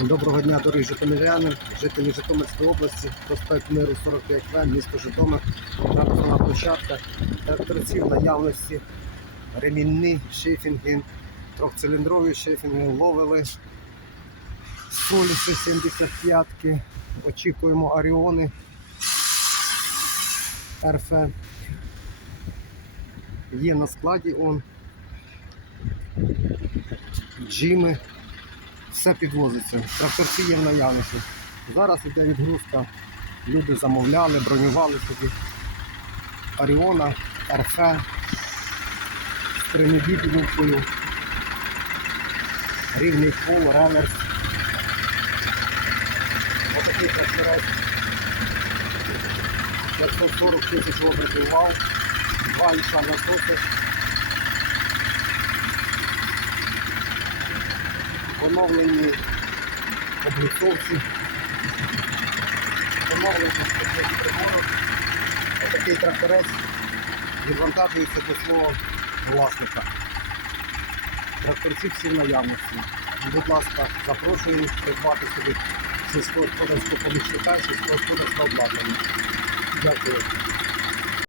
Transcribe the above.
Доброго дня, дорогі житомиряни, жителі Житомирської області, проспект Миру 45 В, місто Житомир, тракторна площадка, тракторці в наявності, ремінні, шифінги, трьохциліндрові шифінги, ловили, поліси 75 ки очікуємо Аріони, РФ. Є на складі он. Джими все підвозиться. Тракторці є в наявності. Зараз йде відгрузка. Люди замовляли, бронювали собі Оріона, РФ, з тринебітівкою, рівний пол, реверс. Отакий тракторець. 540 тисяч обертів два іша насоси. Поновлені обліцовці, спортивні прибори. Отакий тракторець відвантажується до свого власника. Тракторці всі в наявності. Будь ласка, запрошую придбати собі сільськогосподарського помічника, сільськогосподарського обладнання. Дякую.